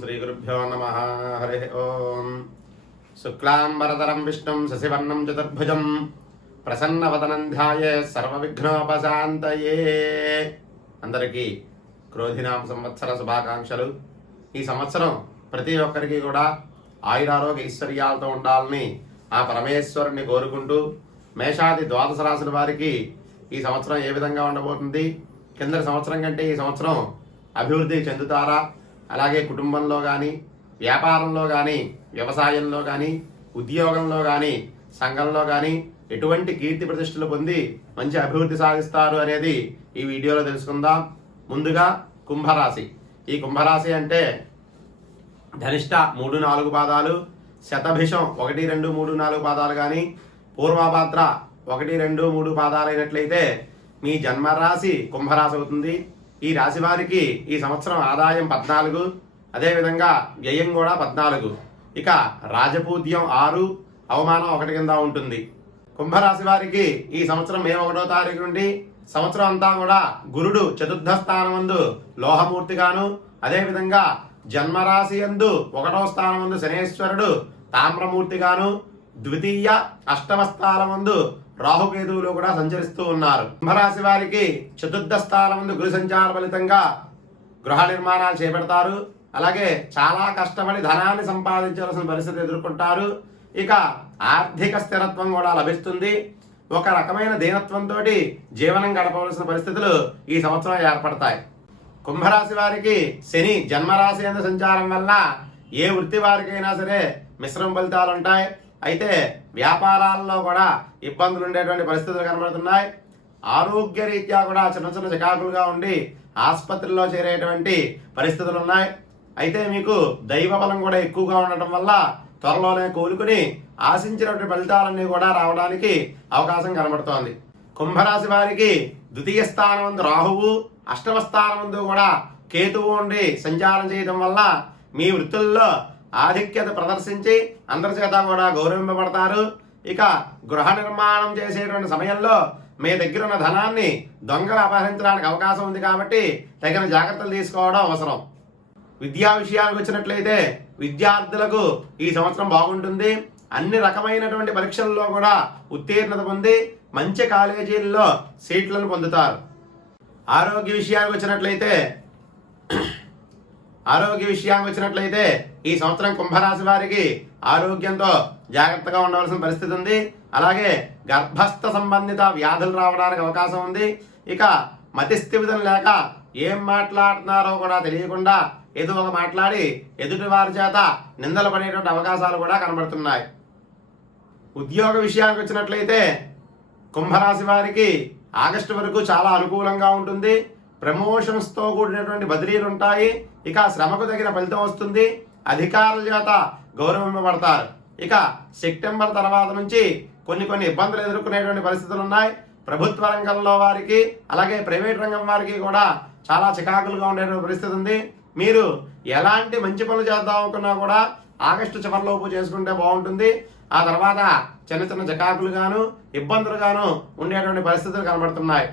श्रीगुरुभ्यो नमः। हरि ओम। शुक्लांबरधरं विष्णुं शशिवर्णं चतुर्भुजं प्रसन्नवदनं ध्यायेत् सर्वविघ्नोपशान्तये। అందరికీ క్రోధినామ సంవత్సర శుభాకాంక్షలు। ఈ సంవత్సరం ప్రతి ఒక్కరికి కూడా ఆయురారోగ్య ఐశ్వర్యాలతో ఉండాలని ఆ పరమేశ్వరుని కోరుకుంటూ మేషాది ద్వాదశ రాశుల వారికి ఈ సంవత్సరం ఏ విధంగా ఉండబోతుంది, కింద సంవత్సరం కంటే ఈ సంవత్సరం అభివృద్ధి చెందుతారా, అలాగే కుటుంబంలో కానీ, వ్యాపారంలో కానీ, వ్యవసాయంలో కానీ, ఉద్యోగంలో కానీ, సంఘంలో కానీ ఎటువంటి కీర్తి ప్రతిష్టలు పొంది మంచి అభివృద్ధి సాధిస్తారు అనేది ఈ వీడియోలో తెలుసుకుందాం। ముందుగా కుంభరాశి। ఈ కుంభరాశి అంటే ధనిష్ట 3-4 పాదాలు, శతభిషం 1, 2, 3, 4 పాదాలు కానీ, పూర్వభాద్ర 1, 2, 3 పాదాలు అయినట్లయితే మీ జన్మరాశి కుంభరాశి అవుతుంది। ఈ రాశి వారికి ఈ సంవత్సరం ఆదాయం 14, అదేవిధంగా వ్యయం కూడా 14, ఇక రాజపూజ్యం 6, అవమానం 1 కింద ఉంటుంది। కుంభరాశి వారికి ఈ సంవత్సరం మే 1వ తారీఖు నుండి సంవత్సరం అంతా కూడా గురుడు చతుర్థ స్థానమందు లోహమూర్తిగాను, అదేవిధంగా జన్మరాశి యందు 1వ స్థానమందు శనేశ్వరుడు తామ్రమూర్తిగాను, ద్వితీయ అష్టమ స్థానమందు రాహుకేతువులు కూడా సంచరిస్తూ ఉన్నారు। కుంభరాశి వారికి చతుర్థ స్థానమందు గురు సంచార ఫలితంగా గృహ నిర్మాణాలు చేపడతారు, అలాగే చాలా కష్టపడి ధనాన్ని సంపాదించాల్సిన పరిస్థితి ఎదుర్కొంటారు। ఇక ఆర్థిక స్థిరత్వం కూడా లభిస్తుంది। ఒక రకమైన దీనత్వంతో జీవనం గడపవలసిన పరిస్థితులు ఈ సంవత్సరం ఏర్పడతాయి। కుంభరాశి వారికి శని జన్మరాశి యందు సంచారం వల్ల ఏ వృత్తి వారికైనా సరే మిశ్రమ ఫలితాలు ఉంటాయి। అయితే వ్యాపారాల్లో కూడా ఇబ్బందులు ఉండేటువంటి పరిస్థితులు కనబడుతున్నాయి। ఆరోగ్య రీత్యా కూడా చిన్న చిన్న చికాకులుగా ఉండి ఆసుపత్రిలో చేరేటువంటి పరిస్థితులు ఉన్నాయి। అయితే మీకు దైవ బలం కూడా ఎక్కువగా ఉండటం వల్ల త్వరలోనే కోలుకుని ఆశించినటువంటి ఫలితాలన్నీ కూడా రావడానికి అవకాశం కనబడుతోంది। కుంభరాశి వారికి ద్వితీయ స్థానమందు రాహువు, అష్టమ స్థానమందు కూడా కేతువు ఉండి సంచారం చేయడం వల్ల మీ వృత్తుల్లో ఆధిక్యత ప్రదర్శించి అందరి చేత కూడా గౌరవింపబడతారు। ఇక గృహ నిర్మాణం చేసేటువంటి సమయంలో మీ దగ్గర ఉన్న ధనాన్ని దొంగలు అపహరించడానికి అవకాశం ఉంది కాబట్టి తగిన జాగ్రత్తలు తీసుకోవడం అవసరం। విద్యా విషయానికి వచ్చినట్లయితే విద్యార్థులకు ఈ సంవత్సరం బాగుంటుంది। అన్ని రకమైనటువంటి పరీక్షల్లో కూడా ఉత్తీర్ణత పొంది మంచి కాలేజీల్లో సీట్లను పొందుతారు। ఆరోగ్య విషయానికి వచ్చినట్లయితే ఈ సంవత్సరం కుంభరాశి వారికి ఆరోగ్యంతో జాగ్రత్తగా ఉండవలసిన పరిస్థితి ఉంది। అలాగే గర్భస్థ సంబంధిత వ్యాధులు రావడానికి అవకాశం ఉంది। ఇక మతిస్థిమితం లేక ఏం మాట్లాడుతున్నారో కూడా తెలియకుండా ఏదో ఒక మాట్లాడి ఎదుటి వారి చేత నిందలు పడేటువంటి అవకాశాలు కూడా కనబడుతున్నాయి। ఉద్యోగ విషయానికి వచ్చినట్లయితే కుంభరాశి వారికి ఆగస్టు వరకు చాలా అనుకూలంగా ఉంటుంది। ప్రమోషన్స్తో కూడినటువంటి బదిలీలు ఉంటాయి। ఇక శ్రమకు తగిన ఫలితం వస్తుంది, అధికారుల చేత గౌరవింపబడతారు। ఇక సెప్టెంబర్ తర్వాత నుంచి కొన్ని ఇబ్బందులు ఎదుర్కొనేటువంటి పరిస్థితులు ఉన్నాయి। ప్రభుత్వ రంగంలో వారికి అలాగే ప్రైవేట్ రంగం వారికి కూడా చాలా చికాకులుగా ఉండేటువంటి పరిస్థితి ఉంది। మీరు ఎలాంటి మంచి పనులు చేద్దాం అనుకున్నా కూడా ఆగస్టు చివరిలోపు చేసుకుంటే బాగుంటుంది। ఆ తర్వాత చిన్న చిన్న చికాకులుగాను ఇబ్బందులుగాను ఉండేటువంటి పరిస్థితులు కనబడుతున్నాయి।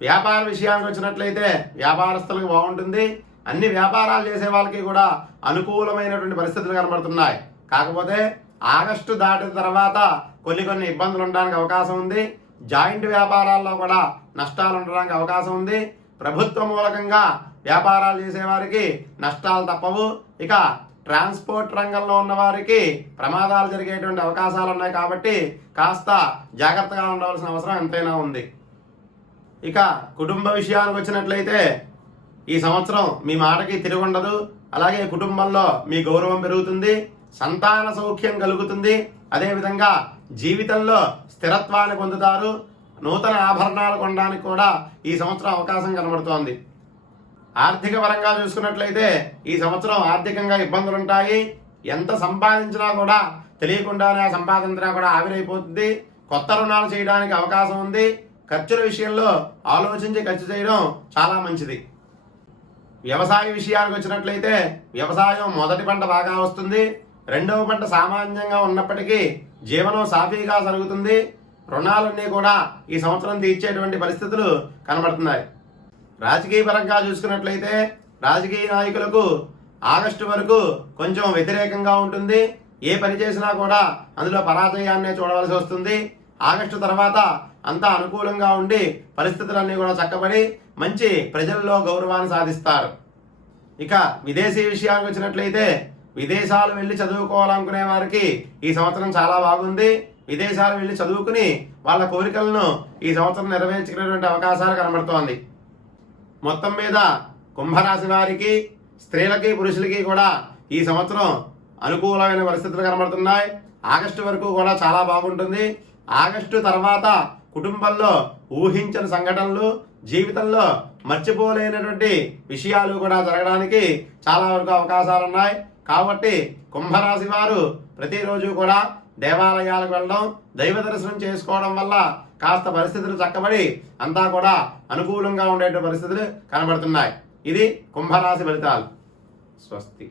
వ్యాపార విషయానికి వచ్చినట్లయితే వ్యాపారస్తులకు బాగుంటుంది। అన్ని వ్యాపారాలు చేసే వాళ్ళకి కూడా అనుకూలమైనటువంటి పరిస్థితులు కనబడుతున్నాయి। కాకపోతే ఆగస్టు దాటిన తర్వాత కొన్ని ఇబ్బందులు ఉండడానికి అవకాశం ఉంది। జాయింట్ వ్యాపారాల్లో కూడా నష్టాలు ఉండడానికి అవకాశం ఉంది। ప్రభుత్వ మూలకంగా వ్యాపారాలు చేసేవారికి నష్టాలు తప్పవు। ఇక ట్రాన్స్పోర్ట్ రంగంలో ఉన్న వారికి ప్రమాదాలు జరిగేటువంటి అవకాశాలు ఉన్నాయి కాబట్టి కాస్త జాగ్రత్తగా ఉండవలసిన అవసరం ఎంతైనా ఉంది। ఇక కుటుంబ విషయానికి వచ్చినట్లయితే ఈ సంవత్సరం మీ మాటకి తిరుగుండదు, అలాగే కుటుంబంలో మీ గౌరవం పెరుగుతుంది, సంతాన సౌఖ్యం కలుగుతుంది, అదేవిధంగా జీవితంలో స్థిరత్వాన్ని పొందుతారు। నూతన ఆభరణాలు కొనడానికి కూడా ఈ సంవత్సరం అవకాశం కనబడుతోంది। ఆర్థిక పరంగా చూసుకున్నట్లయితే ఈ సంవత్సరం ఆర్థికంగా ఇబ్బందులు ఉంటాయి। ఎంత సంపాదించినా కూడా తెలియకుండానే ఆ సంపాదన కూడా ఆవిరైపోతుంది। కొత్త రుణాలు చేయడానికి అవకాశం ఉంది। ఖర్చుల విషయంలో ఆలోచించి ఖర్చు చేయడం చాలా మంచిది। వ్యవసాయ విషయానికి వచ్చినట్లయితే వ్యవసాయం మొదటి పంట బాగా వస్తుంది, రెండవ పంట సామాన్యంగా ఉన్నప్పటికీ జీవనం సాఫీగా జరుగుతుంది। రుణాలన్నీ కూడా ఈ సంవత్సరం తీర్చేటువంటి పరిస్థితులు కనబడుతున్నాయి। రాజకీయ పరంగా చూసుకున్నట్లయితే రాజకీయ నాయకులకు ఆగస్టు వరకు కొంచెం వ్యతిరేకంగా ఉంటుంది. ఏ పని చేసినా కూడా అందులో పరాజయాన్నే చూడవలసి వస్తుంది. ఆగస్టు తర్వాత అంతా అనుకూలంగా ఉండి పరిస్థితులన్నీ కూడా చక్కబడి మంచి ప్రజల్లో గౌరవాన్ని సాధిస్తారు. ఇక విదేశీ విషయానికి వచ్చినట్లయితే విదేశాలు వెళ్ళి చదువుకోవాలనుకునే వారికి ఈ సంవత్సరం చాలా బాగుంది. విదేశాలు వెళ్ళి చదువుకుని వాళ్ళ కోరికలను ఈ సంవత్సరం నెరవేర్చుకునేటువంటి అవకాశాలు కనబడుతోంది. మొత్తం మీద కుంభరాశి వారికి స్త్రీలకి పురుషులకి కూడా ఈ సంవత్సరం అనుకూలమైన పరిస్థితులు కనబడుతున్నాయి. ఆగస్టు వరకు కూడా చాలా బాగుంటుంది. ఆగస్టు తర్వాత కుటుంబంలో ఊహించని సంఘటనలు, జీవితంలో మర్చిపోలేనటువంటి విషయాలు కూడా జరగడానికి చాలా వరకు అవకాశాలు ఉన్నాయి. కాబట్టి కుంభరాశి వారు ప్రతిరోజు కూడా దేవాలయాలకు వెళ్ళడం, దైవ దర్శనం చేసుకోవడం వల్ల కాస్త పరిస్థితులు చక్కబడి అంతా కూడా అనుకూలంగా ఉండే పరిస్థితులు కనబడుతున్నాయి. ఇది కుంభరాశి ఫలితాలు. స్వస్తి.